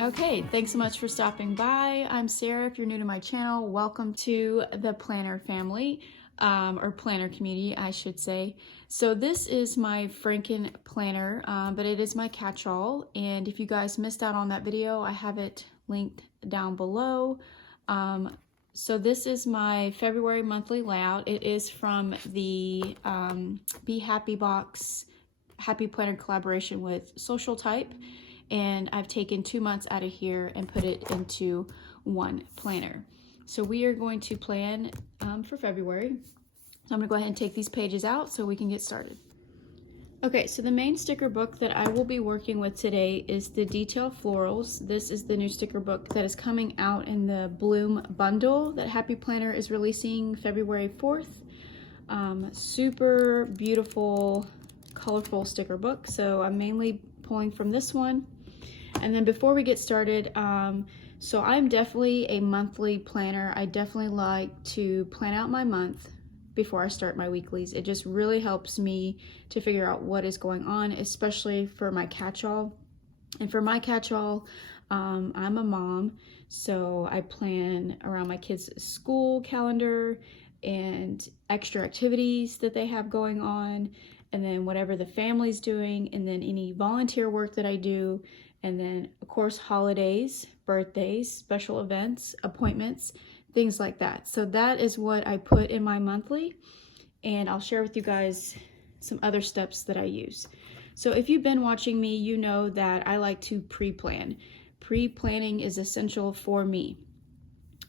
Okay, thanks so much for stopping by. I'm Sarah. If you're new to my channel, welcome to the planner family, or planner community, I should say. So this is my Franken planner, but it is my catch-all. And if you guys missed out on that video, I have it linked down below. So this is my February monthly layout. It is from the Be Happy Box Happy Planner collaboration with Social Type. And I've taken 2 months out of here and put it into one planner. So we are going to plan for February. So I'm gonna go ahead and take these pages out so we can get started. Okay, so the main sticker book that I will be working with today is the Detail Florals. This is the new sticker book that is coming out in the Bloom bundle that Happy Planner is releasing February 4th. Super beautiful, colorful sticker book. So I'm mainly pulling from this one. And then before we get started, so I'm definitely a monthly planner. I definitely like to plan out my month before I start my weeklies. It just really helps me to figure out what is going on, especially for my catch-all. And for my catch-all, I'm a mom, so I plan around my kids' school calendar and extra activities that they have going on, and then whatever the family's doing, and then any volunteer work that I do, and then of course holidays, birthdays, special events, appointments, things like that. So that is what I put in my monthly, and I'll share with you guys some other steps that I use. So if you've been watching me, you know that I like to pre-plan. Pre-planning is essential for me.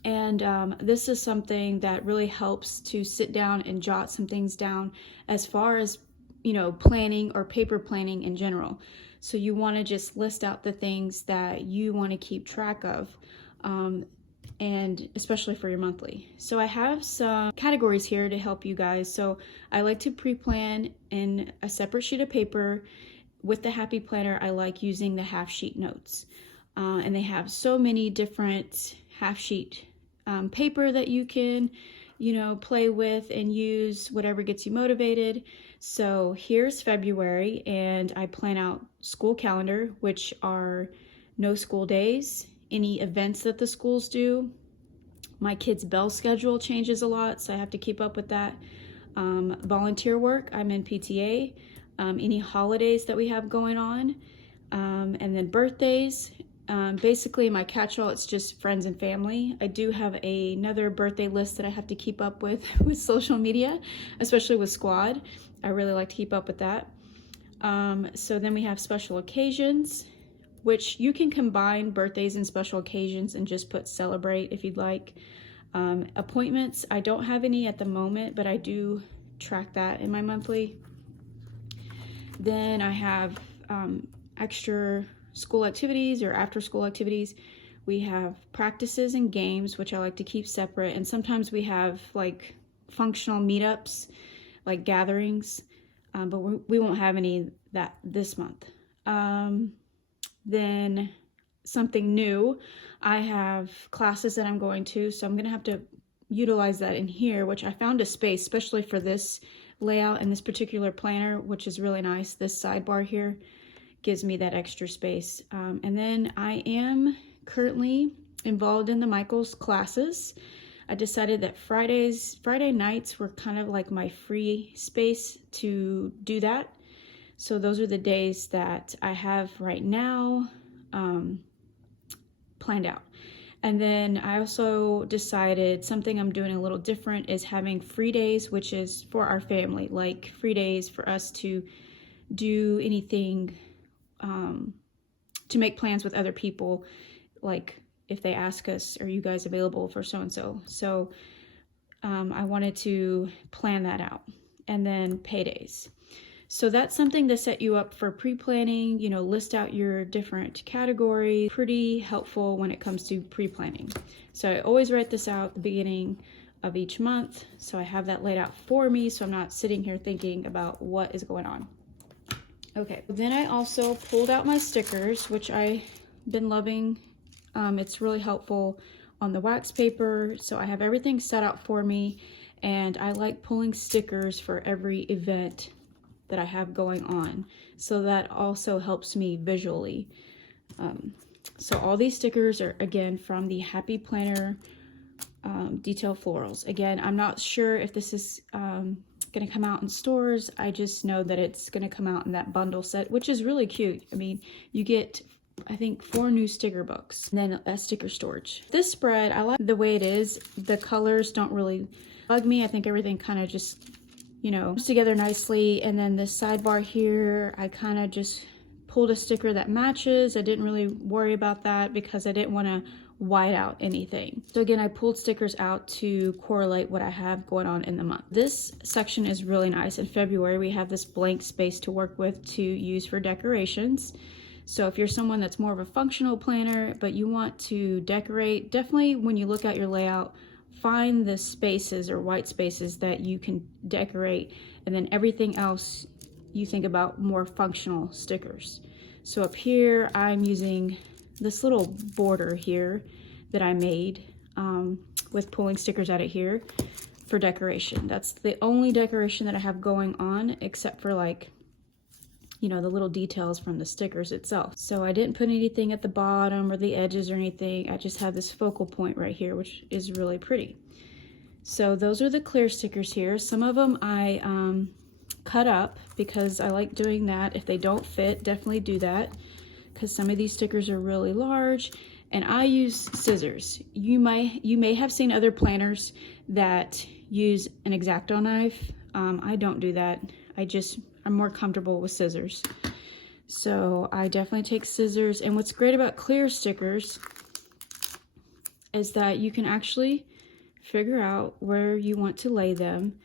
And this is something that really helps to sit down and jot some things down as far as, you know, planning or paper planning in general. So you want to just list out the things that you want to keep track of, and especially for your monthly. So I have some categories here to help you guys. So I like to pre-plan in a separate sheet of paper. With the Happy Planner, I like using the half sheet notes. And they have so many different half sheet paper that you can, you know, play with and use, whatever gets you motivated. So here's February, and I plan out school calendar, which are no school days, any events that the schools do. My kids' bell schedule changes a lot, so I have to keep up with that. Volunteer work, I'm in PTA, any holidays that we have going on, and then birthdays. Basically my catch-all, it's just friends and family. I do have another birthday list that I have to keep up with social media, especially with Squad. I really like to keep up with that. So then we have special occasions, which you can combine birthdays and special occasions and just put celebrate if you'd like. Appointments, I don't have any at the moment, but I do track that in my monthly. Then I have extra school activities or after school activities. We have practices and games, which I like to keep separate, and sometimes we have like functional meetups, like gatherings, but we won't have any that this month. Then something new, I have classes that I'm going to, so I'm gonna have to utilize that in here, which I found a space, especially for this layout and this particular planner, which is really nice. This sidebar here gives me that extra space. And then I am currently involved in the Michael's classes. I decided that Friday nights were kind of like my free space to do that. So those are the days that I have right now planned out. And then I also decided something I'm doing a little different is having free days, which is for our family, like free days for us to do anything, to make plans with other people, like if they ask us, are you guys available for so-and-so? So I wanted to plan that out. And then paydays. So that's something to set you up for pre-planning, you know, list out your different categories. Pretty helpful when it comes to pre-planning. So I always write this out at the beginning of each month. So I have that laid out for me, so I'm not sitting here thinking about what is going on. Okay, then I also pulled out my stickers, which I've been loving. It's really helpful on the wax paper. So I have everything set out for me, and I like pulling stickers for every event that I have going on. So that also helps me visually. So all these stickers are, again, from the Happy Planner Detail Florals. Again, I'm not sure if this is going to come out in stores. I just know that it's going to come out in that bundle set, which is really cute. I mean, you get, I think, 4 new sticker books and then a sticker storage. This spread, I like the way it is. The colors don't really bug me. I think everything kind of just, you know, comes together nicely. And then this sidebar here, I kind of just pulled a sticker that matches. I didn't really worry about that because I didn't want to white out anything. So again, I pulled stickers out to correlate what I have going on in the month. This section is really nice. In February, we have this blank space to work with to use for decorations. So if you're someone that's more of a functional planner, but you want to decorate, definitely when you look at your layout, find the spaces or white spaces that you can decorate, and then everything else you think about more functional stickers. So up here, I'm using this little border here that I made with pulling stickers out of here for decoration. That's the only decoration that I have going on, except for, like, you know, the little details from the stickers itself. So I didn't put anything at the bottom or the edges or anything. I just have this focal point right here, which is really pretty. So those are the clear stickers here. Some of them I cut up because I like doing that. If they don't fit, definitely do that, because some of these stickers are really large, and I use scissors. You may have seen other planners that use an X-Acto knife. I don't do that. I'm more comfortable with scissors. So I definitely take scissors. And what's great about clear stickers is that you can actually figure out where you want to lay them,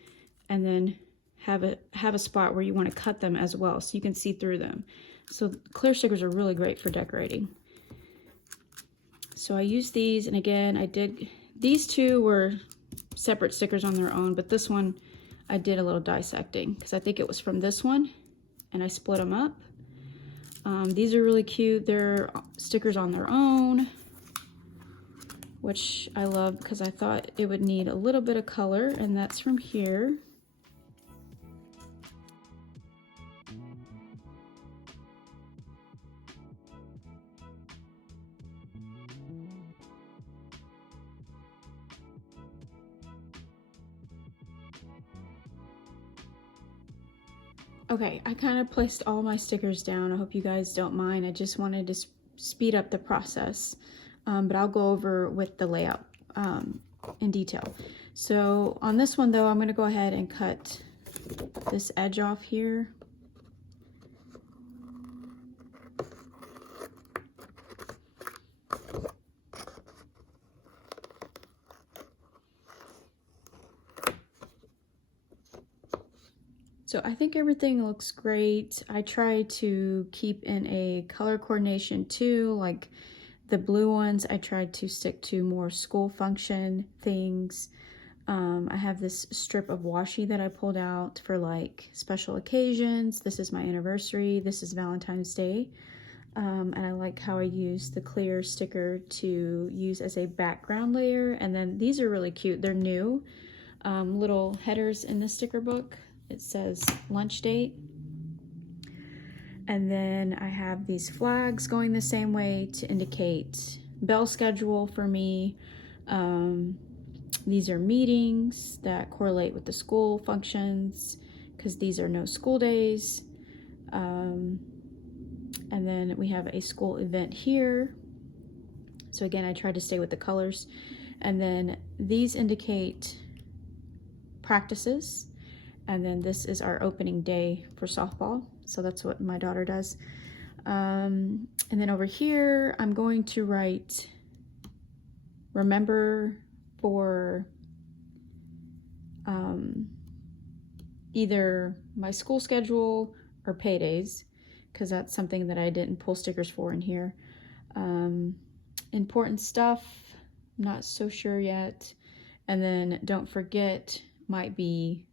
and then have a spot where you want to cut them as well, so you can see through them. So clear stickers are really great for decorating. So I used these, and again, these two were separate stickers on their own, but this one I did a little dissecting because I think it was from this one, and I split them up. These are really cute. They're stickers on their own, which I love because I thought it would need a little bit of color, and that's from here. Okay, I kind of placed all my stickers down. I hope you guys don't mind. I just wanted to speed up the process, but I'll go over with the layout in detail. So on this one though, I'm going to go ahead and cut this edge off here. So I think everything looks great. I try to keep in a color coordination too, like the blue ones I tried to stick to more school function things. I have this strip of washi that I pulled out for like special occasions. This is my anniversary, this is Valentine's Day. And I like how I use the clear sticker to use as a background layer. And then these are really cute, they're new. Little headers in the sticker book. It says lunch date. And then I have these flags going the same way to indicate bell schedule for me. These are meetings that correlate with the school functions because these are no school days. And then we have a school event here. So again, I tried to stay with the colors. And then these indicate practices. And then this is our opening day for softball. So that's what my daughter does. And then over here, I'm going to write remember for either my school schedule or paydays, because that's something that I didn't pull stickers for in here. Important stuff, not so sure yet. And then don't forget might be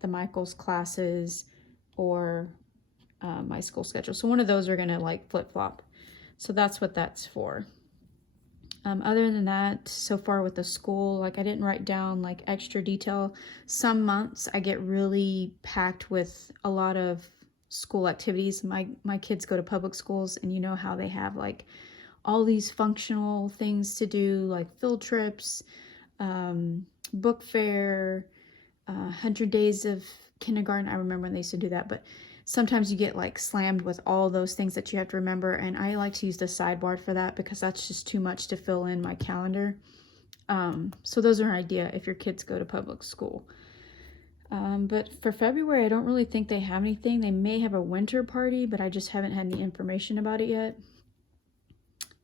the Michael's classes or my school schedule. So one of those are gonna like flip-flop. So that's what that's for. Other than that, so far with the school, like I didn't write down like extra detail. Some months I get really packed with a lot of school activities. My kids go to public schools, and you know how they have like all these functional things to do, like field trips, book fair, 100 days of kindergarten. I remember when they used to do that, but sometimes you get like slammed with all those things that you have to remember, and I like to use the sidebar for that because that's just too much to fill in my calendar. So those are an idea if your kids go to public school. But for February, I don't really think they have anything. They may have a winter party, but I just haven't had any information about it yet.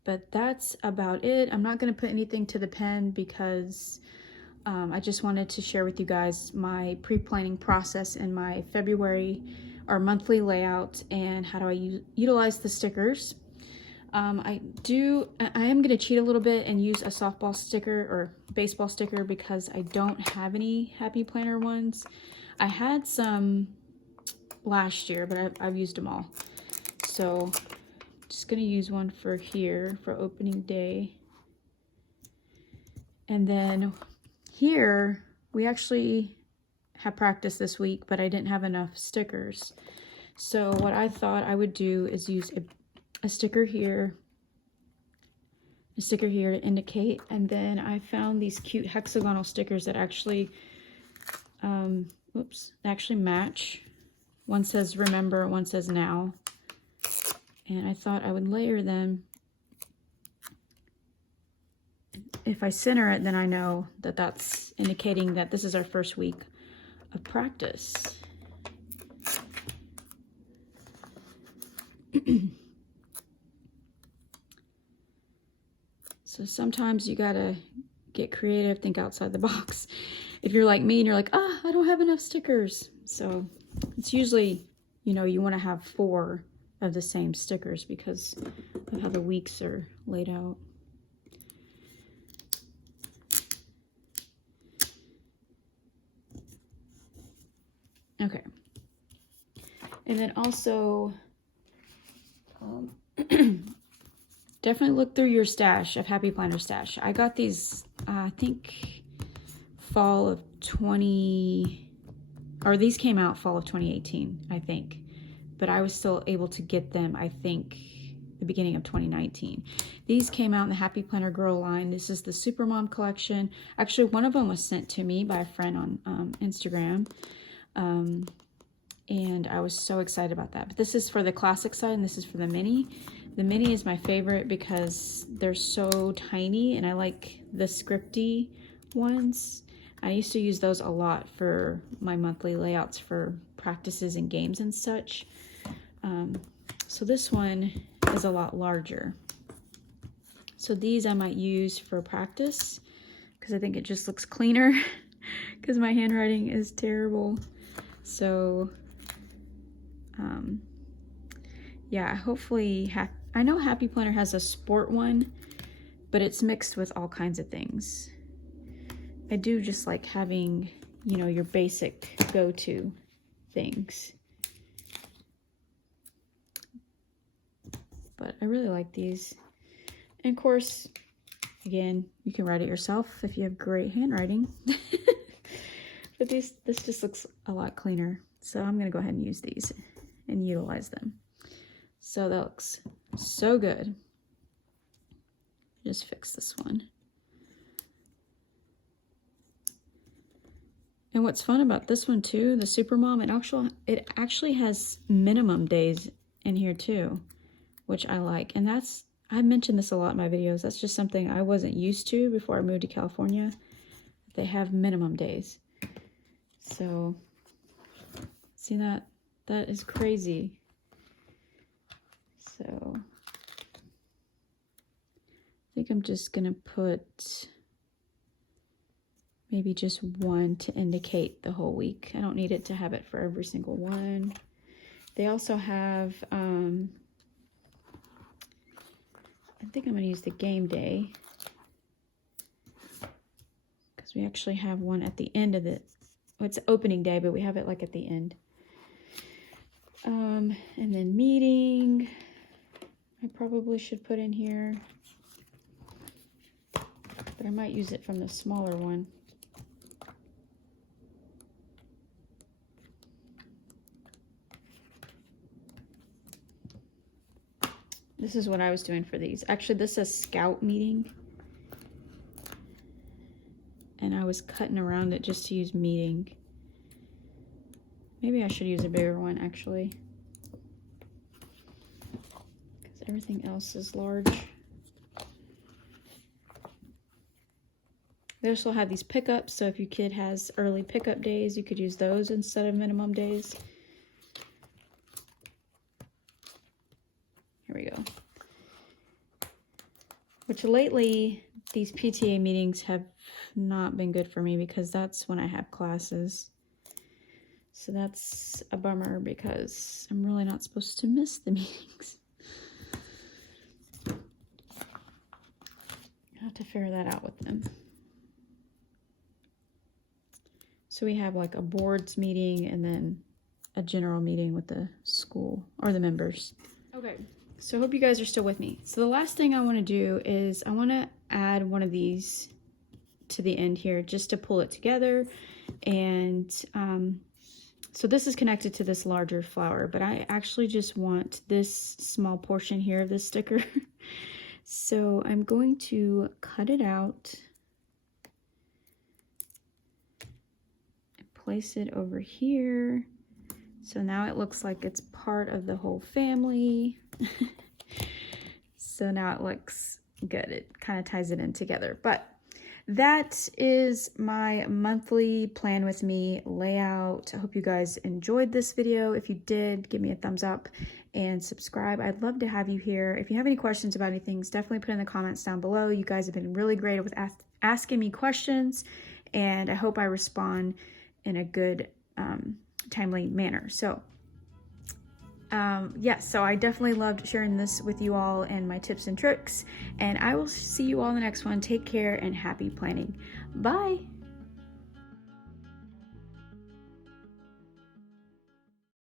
But that's about it. I'm not going to put anything to the pen because I just wanted to share with you guys my pre-planning process and my February or monthly layout and how do I utilize the stickers. I am going to cheat a little bit and use a softball sticker or baseball sticker because I don't have any Happy Planner ones. I had some last year, but I've used them all. So just going to use one for here for opening day. And then here, we actually have practice this week, but I didn't have enough stickers. So what I thought I would do is use a sticker here, a sticker here to indicate, and then I found these cute hexagonal stickers that actually, actually match. One says remember, one says now, and I thought I would layer them. If I center it, then I know that that's indicating that this is our first week of practice. So sometimes you gotta get creative, think outside the box. If you're like me and you're like, I don't have enough stickers. So it's usually, you wanna have 4 of the same stickers because of how the weeks are laid out. Okay. And then also, definitely look through your stash of Happy Planner stash. I got these, I think, fall of 20, or these came out fall of 2018, I think. But I was still able to get them, I think, the beginning of 2019. These came out in the Happy Planner Girl line. This is the Supermom collection. Actually, one of them was sent to me by a friend on Instagram. And I was so excited about that. But this is for the classic side and this is for the mini. The mini is my favorite because they're so tiny and I like the scripty ones. I used to use those a lot for my monthly layouts for practices and games and such. So this one is a lot larger. So these I might use for practice because I think it just looks cleaner because my handwriting is terrible. So, yeah, hopefully, I know Happy Planner has a sport one, but it's mixed with all kinds of things. I do just like having, your basic go-to things. But I really like these. And of course, again, you can write it yourself if you have great handwriting. But this just looks a lot cleaner. So I'm going to go ahead and use these and utilize them. So that looks so good. Just fix this one. And what's fun about this one too, the Supermom, it actually has minimum days in here too, which I like. And I've mentioned this a lot in my videos. That's just something I wasn't used to before I moved to California. They have minimum days. So, see that? That is crazy. So, I think I'm just going to put maybe just one to indicate the whole week. I don't need it to have it for every single one. They also have, I think I'm going to use the game day because we actually have one at the end of it. Well, it's opening day, but we have it like at the end. And then meeting, I probably should put in here, but I might use it from the smaller one. This is what I was doing for these. Actually, this says scout meeting. And I was cutting around it just to use meeting. Maybe I should use a bigger one, actually. Because everything else is large. They also have these pickups, so if your kid has early pickup days, you could use those instead of minimum days. Here we go. Which lately, these PTA meetings have not been good for me because that's when I have classes. So that's a bummer because I'm really not supposed to miss the meetings. I have to figure that out with them. So we have like a boards meeting and then a general meeting with the school or the members. Okay, so I hope you guys are still with me. So the last thing I want to do is I want to add one of these to the end here just to pull it together. And so this is connected to this larger flower, but I actually just want this small portion here of this sticker. So I'm going to cut it out. Place it over here. So now it looks like it's part of the whole family. So now it looks good. It kind of ties it in together. But that is my monthly plan with me layout. I hope you guys enjoyed this video. If you did, give me a thumbs up and subscribe. I'd love to have you here. If you have any questions about anything, definitely put in the comments down below. You guys have been really great with asking me questions, and I hope I respond in a good, timely manner. So, yes, so I definitely loved sharing this with you all and my tips and tricks, and I will see you all in the next one. Take care and happy planning. Bye.